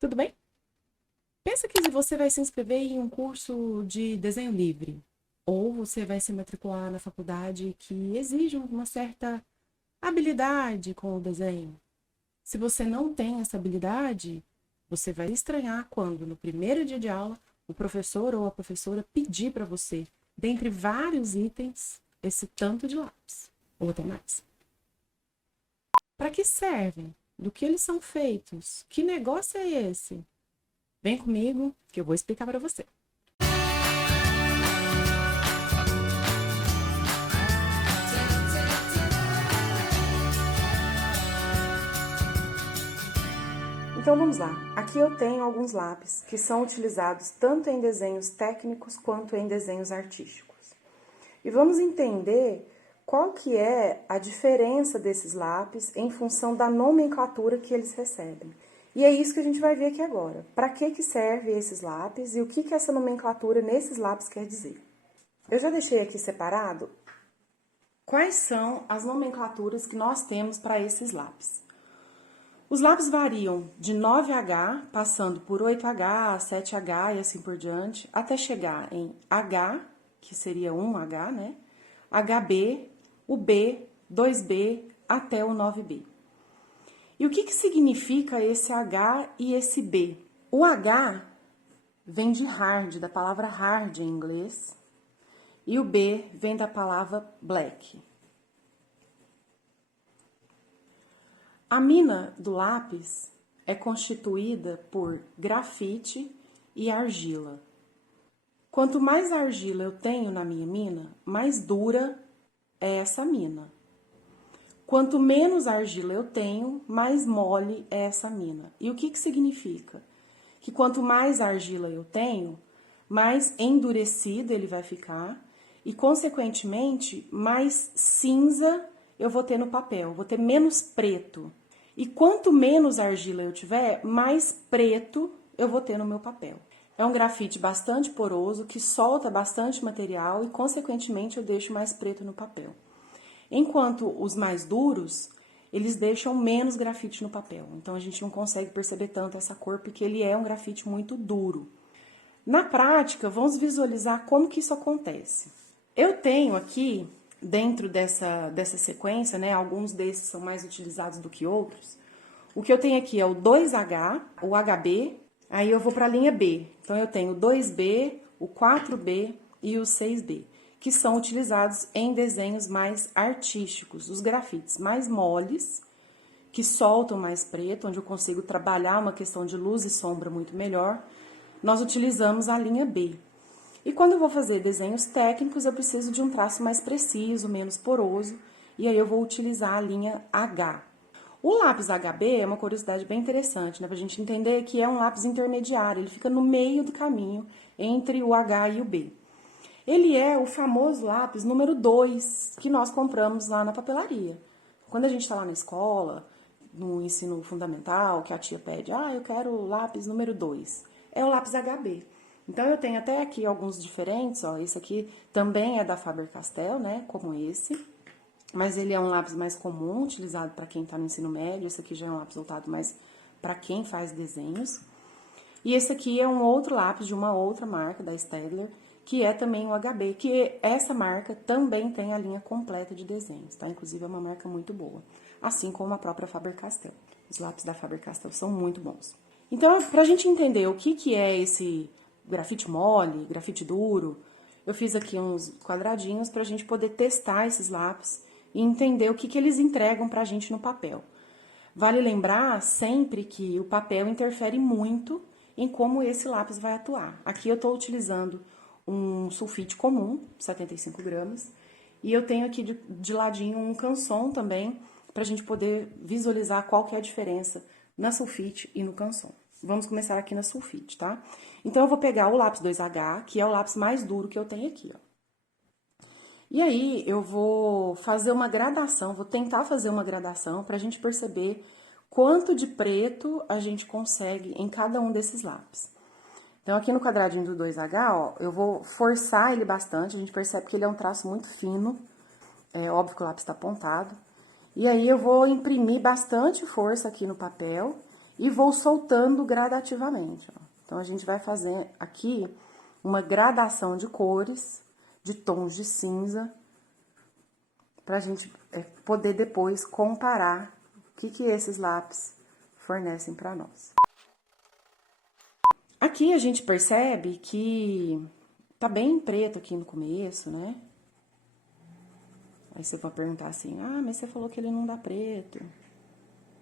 Tudo bem? Pensa que você vai se inscrever em um curso de desenho livre, ou você vai se matricular na faculdade que exige uma certa habilidade com o desenho. Se você não tem essa habilidade, você vai estranhar quando, no primeiro dia de aula, o professor ou a professora pedir para você, dentre vários itens, esse tanto de lápis, ou até mais. Para que servem? Do que eles são feitos? Que negócio é esse? Vem comigo que eu vou explicar para você. Então vamos lá. Aqui eu tenho alguns lápis que são utilizados tanto em desenhos técnicos quanto em desenhos artísticos. E vamos entender qual que é a diferença desses lápis em função da nomenclatura que eles recebem. E é isso que a gente vai ver aqui agora. Para que serve esses lápis e o que essa nomenclatura nesses lápis quer dizer. Eu já deixei aqui separado quais são as nomenclaturas que nós temos para esses lápis. Os lápis variam de 9H, passando por 8H, 7H e assim por diante, até chegar em H, que seria 1H, né? HB, o B, 2B, até o 9B. E o que significa esse H e esse B? O H vem de hard, da palavra hard em inglês, e o B vem da palavra black. A mina do lápis é constituída por grafite e argila. Quanto mais argila eu tenho na minha mina, mais dura é essa mina. Quanto menos argila eu tenho, mais mole é essa mina. E o que significa? Que quanto mais argila eu tenho, mais endurecido ele vai ficar e, consequentemente, mais cinza eu vou ter no papel, vou ter menos preto. E quanto menos argila eu tiver, mais preto eu vou ter no meu papel. É um grafite bastante poroso, que solta bastante material e, consequentemente, eu deixo mais preto no papel. Enquanto os mais duros, eles deixam menos grafite no papel. Então, a gente não consegue perceber tanto essa cor, porque ele é um grafite muito duro. Na prática, vamos visualizar como que isso acontece. Eu tenho aqui, dentro dessa sequência, né, alguns desses são mais utilizados do que outros. O que eu tenho aqui é o 2H, o HB, aí eu vou para a linha B. Então, eu tenho o 2B, o 4B e o 6B, que são utilizados em desenhos mais artísticos, os grafites mais moles, que soltam mais preto, onde eu consigo trabalhar uma questão de luz e sombra muito melhor, nós utilizamos a linha B. E quando eu vou fazer desenhos técnicos, eu preciso de um traço mais preciso, menos poroso, e aí eu vou utilizar a linha H. O lápis HB é uma curiosidade bem interessante, né? Pra gente entender que é um lápis intermediário, ele fica no meio do caminho entre o H e o B. Ele é o famoso lápis número 2 que nós compramos lá na papelaria. Quando a gente está lá na escola, no ensino fundamental, que a tia pede, eu quero o lápis número 2. É o lápis HB. Então, eu tenho até aqui alguns diferentes, ó. Esse aqui também é da Faber-Castell, né, como esse. Mas ele é um lápis mais comum, utilizado para quem está no ensino médio. Esse aqui já é um lápis voltado mais para quem faz desenhos. E esse aqui é um outro lápis de uma outra marca, da Staedtler, que é também o HB, que essa marca também tem a linha completa de desenhos, tá? Inclusive é uma marca muito boa, assim como a própria Faber-Castell. Os lápis da Faber-Castell são muito bons. Então, pra gente entender o que é esse grafite mole, grafite duro, eu fiz aqui uns quadradinhos pra gente poder testar esses lápis e entender o que eles entregam pra gente no papel. Vale lembrar sempre que o papel interfere muito em como esse lápis vai atuar. Aqui eu estou utilizando um sulfite comum, 75 gramas, e eu tenho aqui de ladinho um canson também, para a gente poder visualizar qual que é a diferença na sulfite e no canson. Vamos começar aqui na sulfite, tá? Então, eu vou pegar o lápis 2H, que é o lápis mais duro que eu tenho aqui, ó. E aí, eu vou fazer uma gradação, vou tentar fazer uma gradação para a gente perceber quanto de preto a gente consegue em cada um desses lápis. Então, aqui no quadradinho do 2H, ó, eu vou forçar ele bastante, a gente percebe que ele é um traço muito fino, é óbvio que o lápis está apontado. E aí, eu vou imprimir bastante força aqui no papel e vou soltando gradativamente, ó. Então, a gente vai fazer aqui uma gradação de cores, de tons de cinza, pra gente poder depois comparar o que esses lápis fornecem pra nós. Aqui a gente percebe que tá bem preto aqui no começo, né? Aí você vai perguntar assim, ah, mas você falou que ele não dá preto.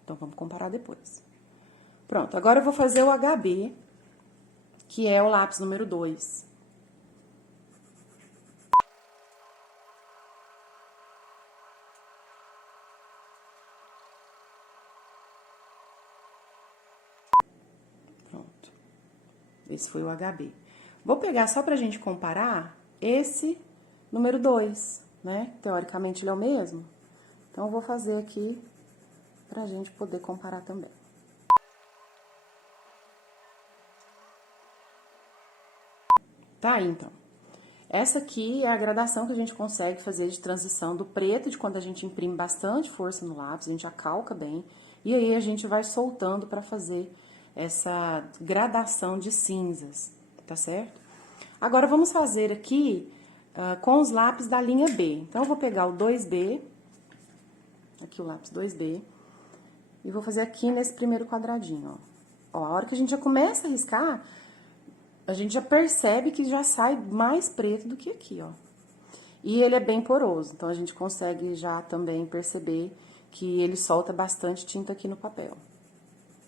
Então, vamos comparar depois. Pronto, agora eu vou fazer o HB, que é o lápis número 2. Pronto. Esse foi o HB. Vou pegar só pra gente comparar esse número 2, né? Teoricamente ele é o mesmo. Então, eu vou fazer aqui pra gente poder comparar também. Tá aí, então. Essa aqui é a gradação que a gente consegue fazer de transição do preto, de quando a gente imprime bastante força no lápis, a gente acalca bem, e aí a gente vai soltando para fazer essa gradação de cinzas, tá certo? Agora, vamos fazer aqui com os lápis da linha B. Então, eu vou pegar o 2B, aqui o lápis 2B, e vou fazer aqui nesse primeiro quadradinho, ó. Ó, a hora que a gente já começa a riscar, a gente já percebe que já sai mais preto do que aqui, ó. E ele é bem poroso, então a gente consegue já também perceber que ele solta bastante tinta aqui no papel.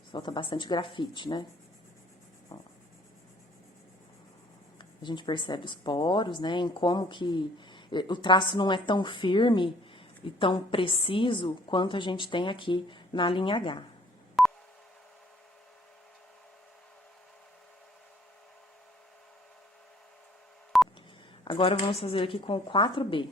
Solta bastante grafite, né? Ó. A gente percebe os poros, né? Em como que o traço não é tão firme e tão preciso quanto a gente tem aqui na linha H. Agora, vamos fazer aqui com o 4B.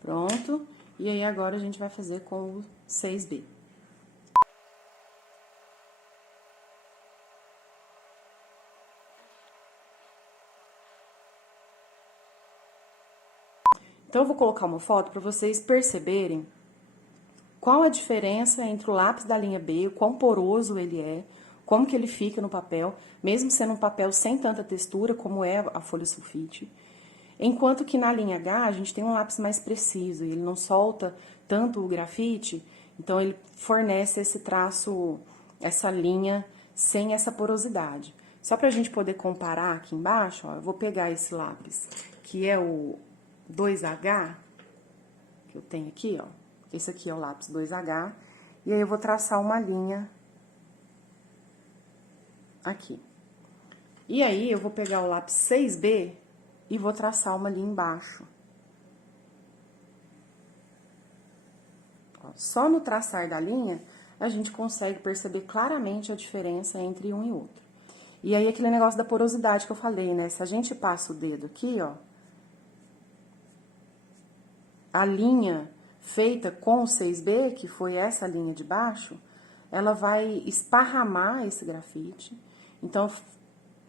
Pronto. E aí, agora, a gente vai fazer com o 6B. Então, eu vou colocar uma foto para vocês perceberem qual a diferença entre o lápis da linha B, o quão poroso ele é, como que ele fica no papel, mesmo sendo um papel sem tanta textura, como é a folha sulfite. Enquanto que na linha H, a gente tem um lápis mais preciso, ele não solta tanto o grafite, então ele fornece esse traço, essa linha, sem essa porosidade. Só pra gente poder comparar aqui embaixo, ó, eu vou pegar esse lápis, que é o 2H, que eu tenho aqui, ó. Esse aqui é o lápis 2H, e aí eu vou traçar uma linha aqui. E aí, eu vou pegar o lápis 6B e vou traçar uma linha embaixo. Ó, só no traçar da linha, a gente consegue perceber claramente a diferença entre um e outro. E aí, aquele negócio da porosidade que eu falei, né? Se a gente passa o dedo aqui, ó, a linha feita com o 6B, que foi essa linha de baixo, ela vai esparramar esse grafite. Então,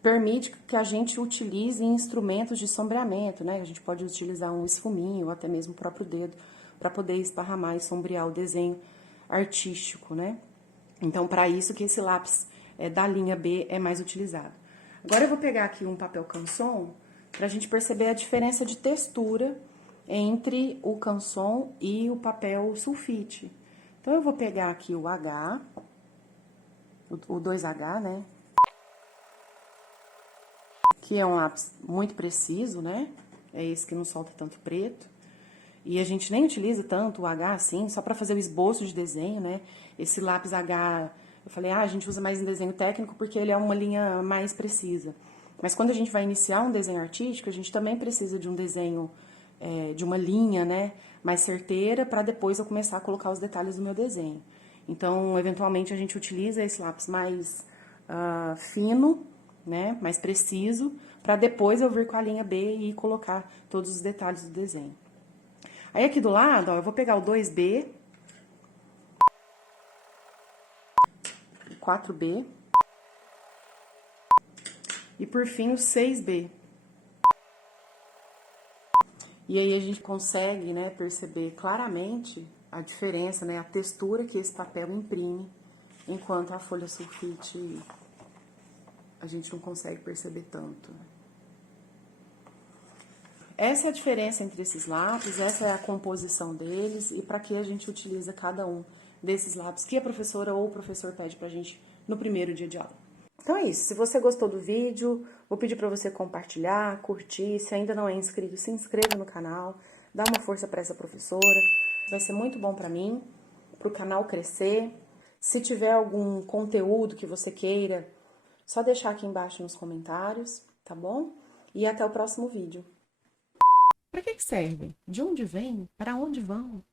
permite que a gente utilize instrumentos de sombreamento, né? A gente pode utilizar um esfuminho ou até mesmo o próprio dedo para poder esparramar e sombrear o desenho artístico, né? Então, para isso que esse lápis da linha B é mais utilizado. Agora, eu vou pegar aqui um papel canson para a gente perceber a diferença de textura entre o canson e o papel sulfite. Então, eu vou pegar aqui o H, o 2H, né? Que é um lápis muito preciso, né? É esse que não solta tanto preto. E a gente nem utiliza tanto o H assim, só para fazer o esboço de desenho, né? Esse lápis H, eu falei, a gente usa mais em desenho técnico porque ele é uma linha mais precisa. Mas quando a gente vai iniciar um desenho artístico, a gente também precisa de um desenho, de uma linha, né? Mais certeira, para depois eu começar a colocar os detalhes do meu desenho. Então, eventualmente, a gente utiliza esse lápis mais fino, né, mais preciso, para depois eu vir com a linha B e colocar todos os detalhes do desenho. Aí, aqui do lado, ó, eu vou pegar o 2B, o 4B, e por fim o 6B. E aí a gente consegue, né, perceber claramente a diferença, né, a textura que esse papel imprime, enquanto a folha sulfite a gente não consegue perceber tanto. Essa é a diferença entre esses lápis, essa é a composição deles e para que a gente utiliza cada um desses lápis que a professora ou o professor pede pra gente no primeiro dia de aula. Então é isso, se você gostou do vídeo, vou pedir para você compartilhar, curtir, se ainda não é inscrito, se inscreva no canal, dá uma força para essa professora, vai ser muito bom para mim, para o canal crescer. Se tiver algum conteúdo que você queira, só deixar aqui embaixo nos comentários, tá bom? E até o próximo vídeo. Para que servem? De onde vêm? Para onde vão?